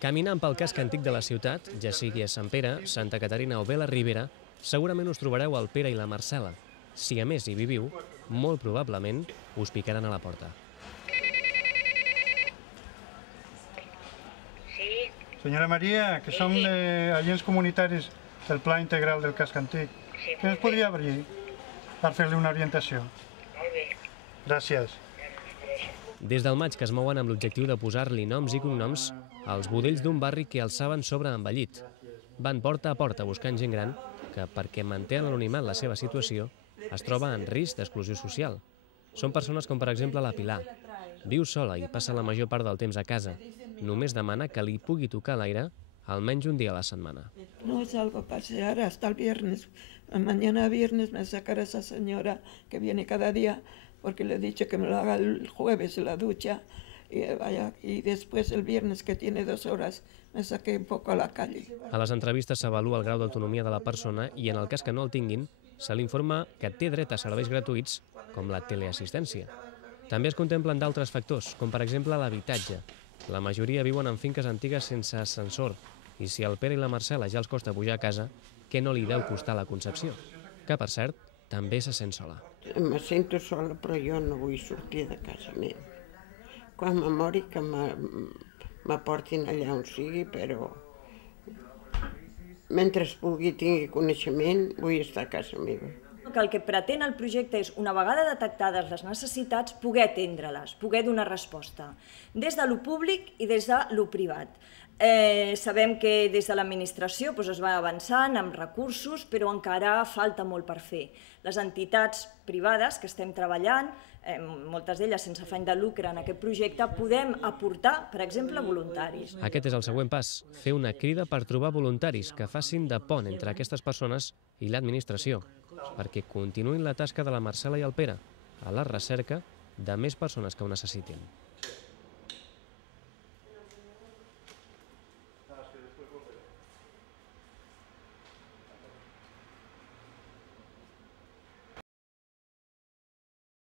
Caminant pel casc antic de la ciutat, ja sigui a Sant Pere, Santa Caterina o bé la Ribera, segurament us trobareu el Pere i la Marcela. Si a més hi viviu, molt probablement us picaran a la porta. Sí. Senyora Maria, que som agents comunitaris del Pla Integral del Casc Antic. Què ens podria obrir per fer-li una orientació? Molt bé. Gràcies. Des del maig que es mouen amb l'objectiu de posar-li noms i cognoms als budells d'un barri que alçaven sobre envellit. Van porta a porta buscant gent gran que, perquè manté en anonimat la seva situació, es troba en risc d'exclusió social. Són persones com, per exemple, la Pilar. Viu sola i passa la major part del temps a casa. Només demana que li pugui tocar l'aire almenys un dia a la setmana. No salgo a pasear hasta el viernes. Mañana viernes me sacará esa señora que viene cada día, porque le he dicho que me lo haga el jueves en la ducha y después el viernes, que tiene 2 horas, me saqué un poco a la calle. A les entrevistes s'avalua el grau d'autonomia de la persona i en el cas que no el tinguin, se l'informa que té dret a serveis gratuïts com la teleassistència. També es contemplen d'altres factors, com per exemple l'habitatge. La majoria viuen en finques antigues sense ascensor i si al Pere i la Marcela ja els costa pujar a casa, què no li deu costar la Concepció? Que, per cert, també se sent sola. Me sento sola, però jo no vull sortir de casa meva. Quan me mori que m'aportin allà on sigui, però mentre pugui tingui coneixement vull estar a casa meva. Que el que pretén el projecte és, una vegada detectades les necessitats, poder atendre-les, poder donar resposta, des de lo públic i des de lo privat. Sabem que des de l'administració es va avançant amb recursos, però encara falta molt per fer. Les entitats privades que estem treballant, moltes d'elles sense afany de lucre en aquest projecte, podem aportar, per exemple, voluntaris. Aquest és el següent pas, fer una crida per trobar voluntaris que facin de pont entre aquestes persones i l'administració, perquè continuïn la tasca de la Marcela i el Pere a la recerca de més persones que ho necessitin.